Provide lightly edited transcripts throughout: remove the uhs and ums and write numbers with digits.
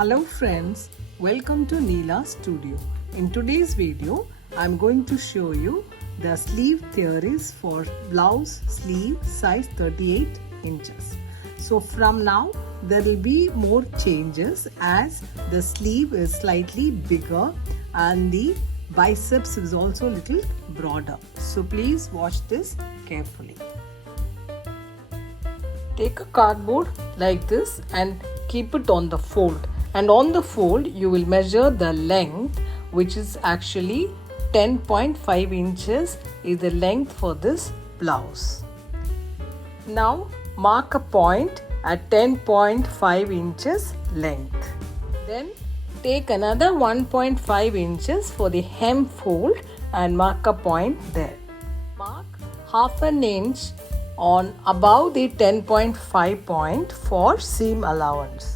Hello friends, welcome to Neela Studio. In today's video, I'm going to show you the sleeve theories for blouse sleeve size 38 inches. So from now, there will be more changes as the sleeve is slightly bigger and the biceps is also a little broader. So please watch this carefully. Take a cardboard like this and keep it on the fold. And on the fold, you will measure the length, which is actually 10.5 inches is the length for this blouse. Now mark a point at 10.5 inches length. Then take another 1.5 inches for the hem fold and mark a point there. Mark half an inch on above the 10.5 point for seam allowance.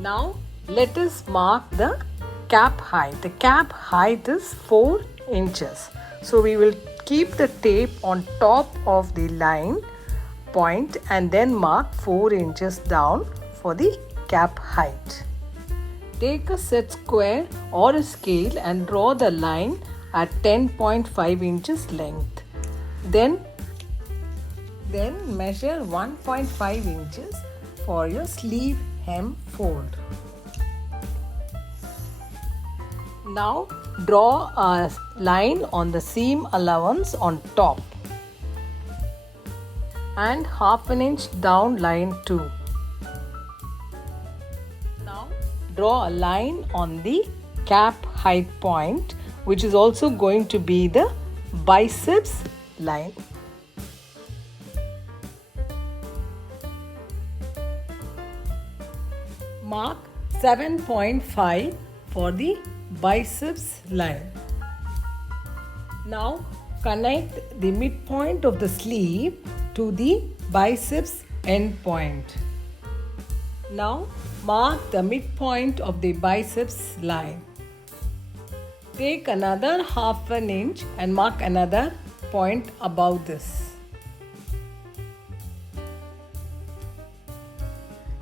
Now let us mark the cap height. The cap height is 4 inches. So we will keep the tape on top of the line point and then mark 4 inches down for the cap height. Take a set square or a scale and draw the line at 10.5 inches length. Then measure 1.5 inches for your sleeve hem fold. Now draw a line on the seam allowance on top and half an inch down line too. Now draw a line on the cap height point, which is also going to be the biceps line. Mark 7.5 for the biceps line. Now connect the midpoint of the sleeve to the biceps end point. Now mark the midpoint of the biceps line. Take another half an inch and mark another point above this.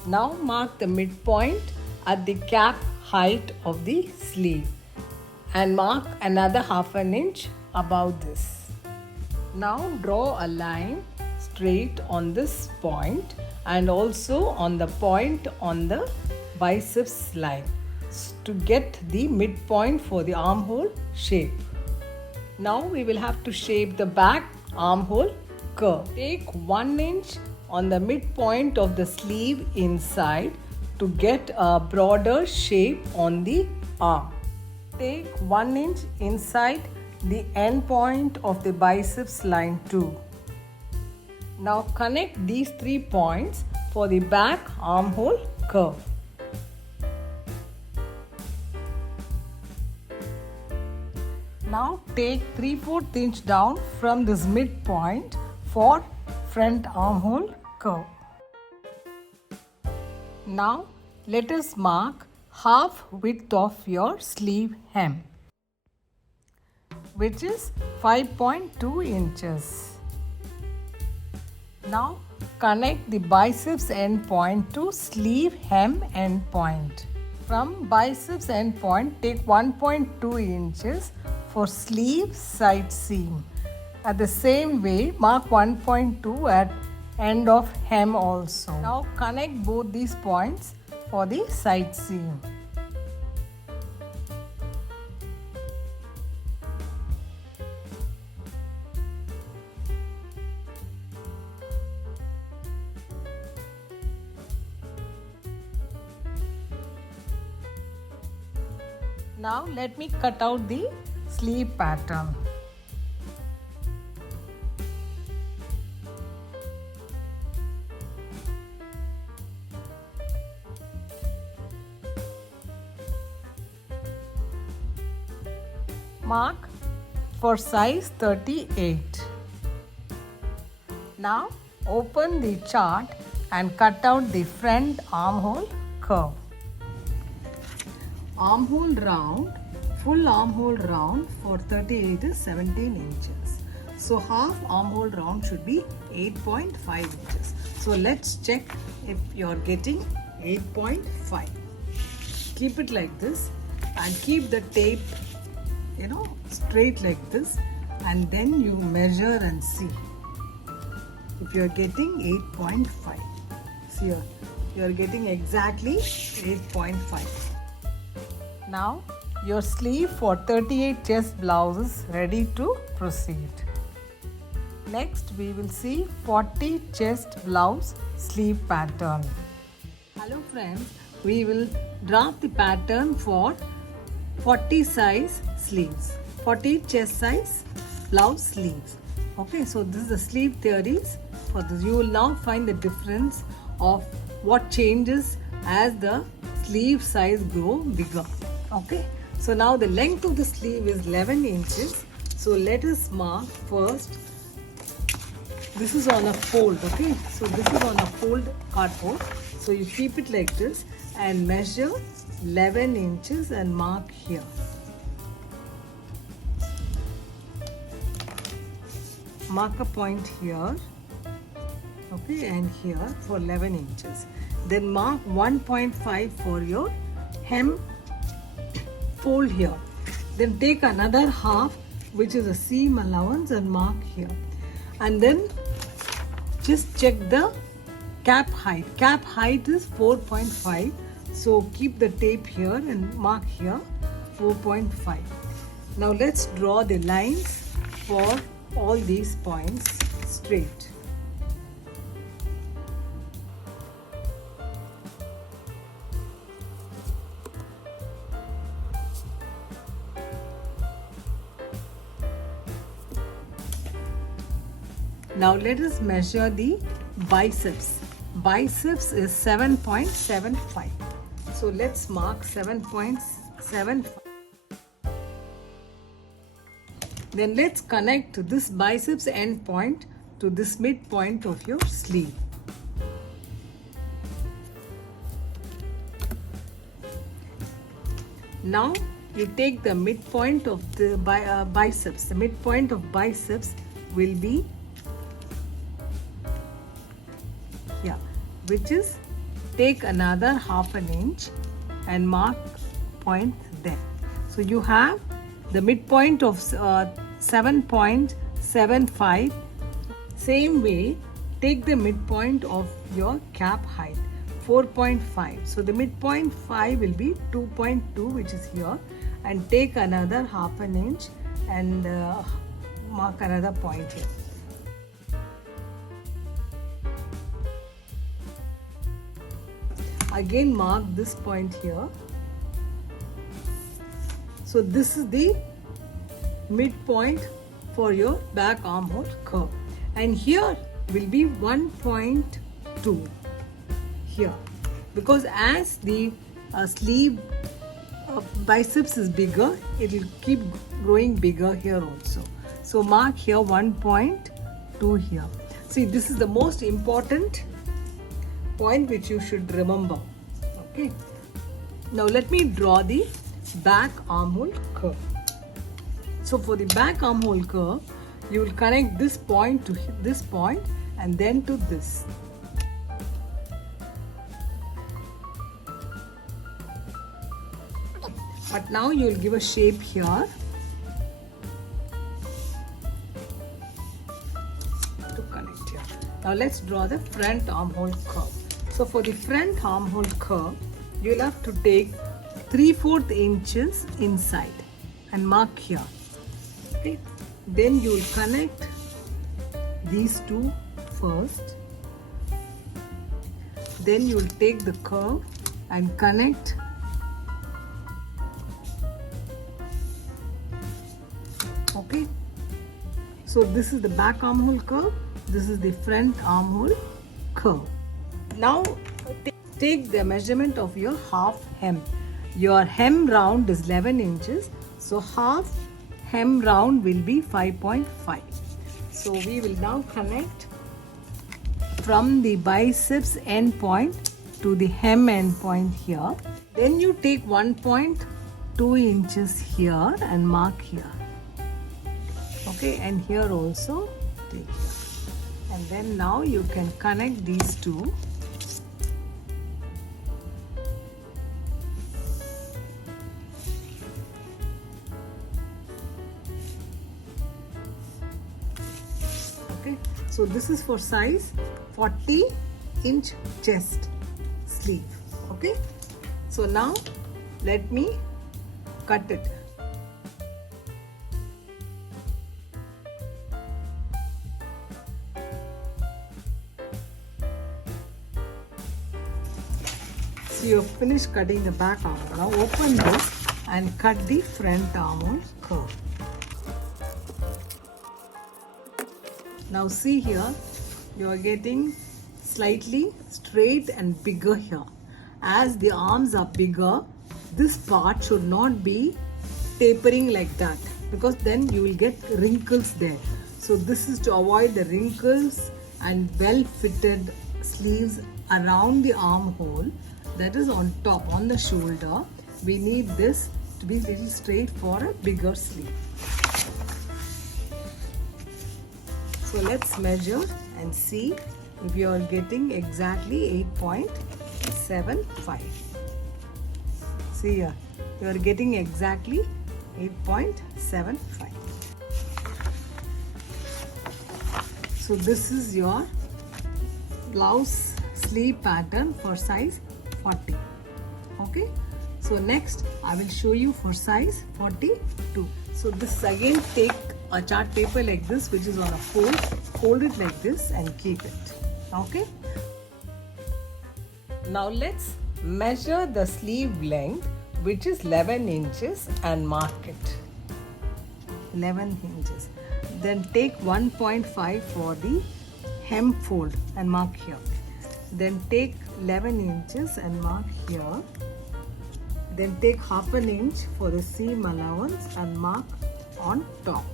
Now mark the midpoint at the cap height of the sleeve and mark another half an inch above this. Now draw a line straight on this point and also on the point on the biceps line to get the midpoint for the armhole shape. Now we will have to shape the back armhole curve. Take 1 inch on the midpoint of the sleeve inside to get a broader shape on the arm. Take 1 inch inside the end point of the biceps line too. Now connect these 3 points for the back armhole curve. Now take 3/4 inch down from this midpoint for front armhole curve. Now let us mark half width of your sleeve hem, which is 5.2 inches. Now connect the biceps end point to sleeve hem end point. From biceps end point, take 1.2 inches for sleeve side seam. At the same way, mark 1.2 at end of hem also. Now connect both these points for the side seam. Now let me cut out the sleeve pattern. Mark for size 38. Now open the chart and cut out the front armhole curve. Armhole round, full armhole round for 38 is 17 inches. So half armhole round should be 8.5 inches. So let's check if you're getting 8.5. keep it like this and keep the tape, straight like this, and then you measure and see if you are getting 8.5. See here, you are getting exactly 8.5. Now your sleeve for 38 chest blouse is ready to proceed. Next we will see 40 chest blouse sleeve pattern. Hello friends, we will draft the pattern for 40 size sleeves, 40 chest size blouse sleeves. Okay, so this is the sleeve theories for this. You will now find the difference of what changes as the sleeve size grow bigger. Okay, so now the length of the sleeve is 11 inches. So let us mark first. This is on a fold. Okay, so this is on a fold cardboard. So you keep it like this and measure 11 inches and mark here. Mark a point here, okay, and here for 11 inches. Then mark 1.5 for your hem fold here. Then take another half, which is a seam allowance, and mark here. And then just check the cap height. Cap height is 4.5. So keep the tape here and mark here 4.5. Now let's draw the lines for all these points straight. Now let us measure the biceps. Biceps is 7.75. So let's mark 7.75. Then let's connect this biceps end point to this midpoint of your sleeve. Now you take the midpoint of the biceps. The midpoint of biceps will be here, which is take another half an inch and mark point there. So you have the midpoint of 7.75. Same way, take the midpoint of your cap height, 4.5. So the midpoint 5 will be 2.2, which is here, and take another half an inch and mark another point here. Again mark this point here. So this is the midpoint for your back armhole curve, and here will be 1.2 here, because as the sleeve biceps is bigger, it will keep growing bigger here also. So mark here 1.2 here. See, this is the most important point which you should remember. Okay, now let me draw the back armhole curve. So for the back armhole curve, you will connect this point to this point and then to this. But now you will give a shape here to connect here. Now let's draw the front armhole curve. So for the front armhole curve, you will have to take 3/4 inches inside and mark here. Okay. Then you will connect these two first. Then you will take the curve and connect okay. So this is the back armhole curve, this is the front armhole curve. Now take the measurement of your half hem. Your hem round is 11 inches, so half hem round will be 5.5. So we will now connect from the biceps end point to the hem end point here. Then you take 1.2 inches here and mark here. Okay, and here also take here. And then now you can connect these two. So this is for size 40-inch chest sleeve. Okay. So now let me cut it. So you have finished cutting the back armhole. Now open this and cut the front armhole curve. Now see here, you are getting slightly straight and bigger here. As the arms are bigger, this part should not be tapering like that, because then you will get wrinkles there. So this is to avoid the wrinkles and well fitted sleeves around the armhole, that is on top, on the shoulder. We need this to be little straight for a bigger sleeve. So let's measure and see if you are getting exactly 8.75. See here, you are getting exactly 8.75. So this is your blouse sleeve pattern for size 40. Okay. So next I will show you for size 42. So this again, take a chart paper like this, which is on a fold, hold it like this and keep it. Okay. Now let's measure the sleeve length, which is 11 inches, and mark it. 11 inches. Then take 1.5 for the hem fold and mark here. Then take 11 inches and mark here. Then take half an inch for the seam allowance and mark on top.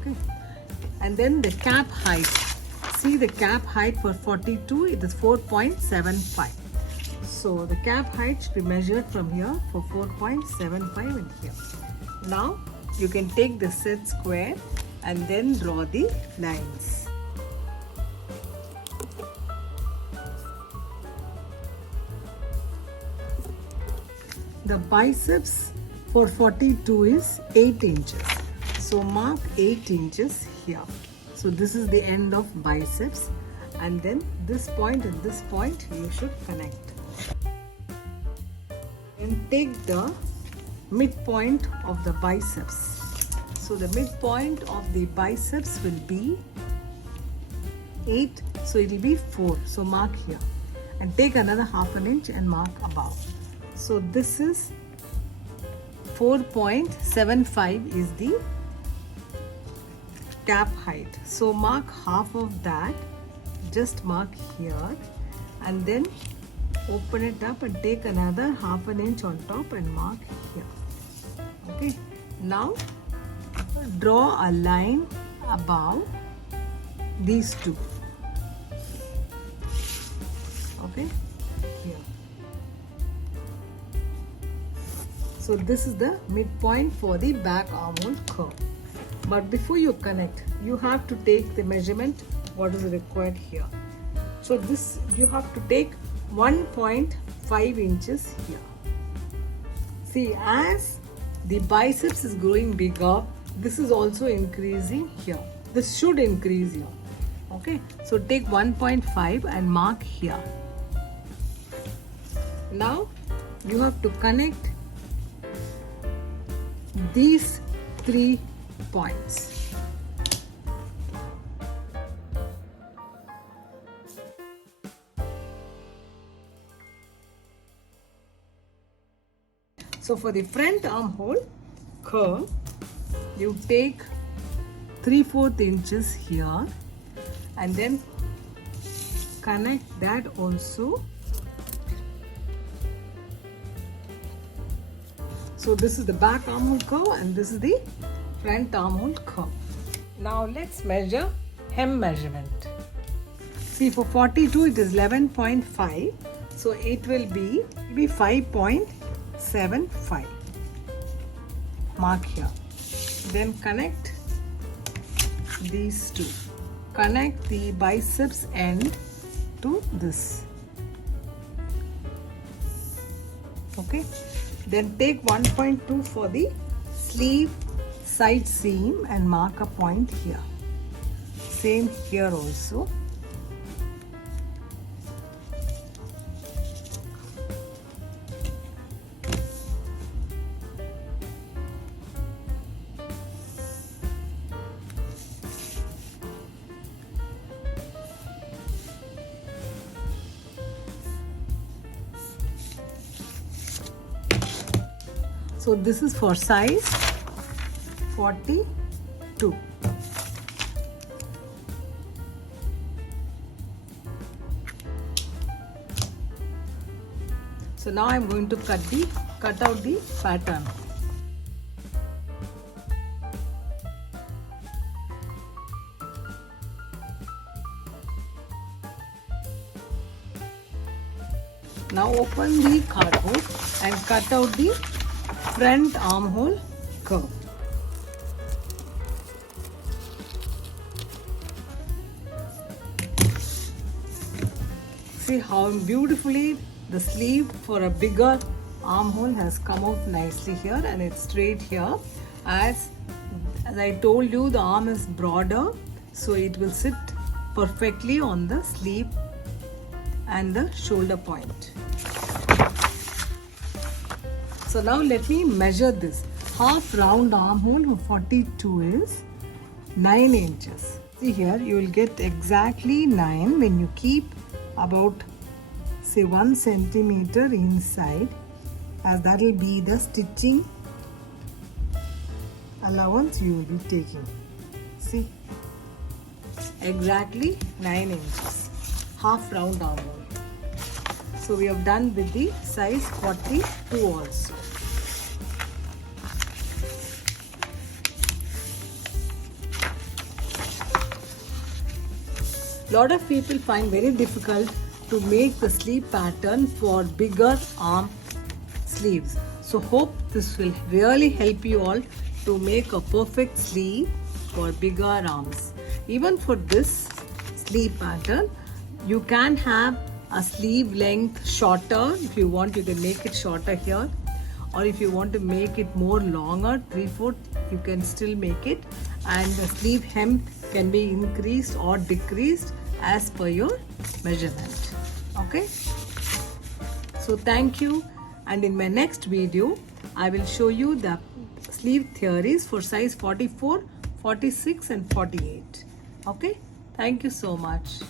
Okay. And then the cap height. See the cap height for 42, it is 4.75. So the cap height should be measured from here for 4.75 in here. Now you can take the set square and then draw the lines. The biceps for 42 is 8 inches. So mark 8 inches here. So this is the end of biceps, and then this point and this point you should connect. And take the midpoint of the biceps. So the midpoint of the biceps will be 8, so it will be 4. So mark here and take another half an inch and mark above. So this is 4.75 is the cap height. So mark half of that, just mark here, and then open it up and take another half an inch on top and mark here. Okay. Now draw a line above these two. Okay. Here. So this is the midpoint for the back armhole curve. But before you connect, you have to take the measurement what is required here. So this you have to take 1.5 inches here. See, as the biceps is growing bigger, this is also increasing here. This should increase here. Okay, so take 1.5 and mark here. Now you have to connect these 3 points. So for the front armhole curve, you take 3/4 inches here and then connect that also. So this is the back armhole curve and this is the front armhole curve. Now let's measure hem measurement. See, for 42 it is 11.5, so it will be 5.75. Mark here. Then connect these two. Connect the biceps end to this. Okay. Then take 1.2 for the sleeve side seam and mark a point here. Same here also. So this is for size 42. So now I'm going to cut out the pattern. Now open the cardboard and cut out the front armhole curve. See how beautifully the sleeve for a bigger armhole has come out nicely here, and it's straight here. As I told you, the arm is broader, so it will sit perfectly on the sleeve and the shoulder point. So now let me measure this. Half round armhole for 42 is 9 inches. See here, you will get exactly 9 when you keep about say 1 centimeter inside, as that will be the stitching allowance you will be taking. See, exactly 9 inches, half round armhole. So we have done with the size 42 also. Lot of people find very difficult to make the sleeve pattern for bigger arm sleeves. So hope this will really help you all to make a perfect sleeve for bigger arms. Even for this sleeve pattern, you can have a sleeve length shorter. If you want, you can make it shorter here, or if you want to make it more longer, 3/4, you can still make it, and the sleeve hem can be increased or decreased as per your measurement. Okay, so thank you, and in my next video I will show you the sleeve theories for size 44, 46 and 48. Okay, thank you so much.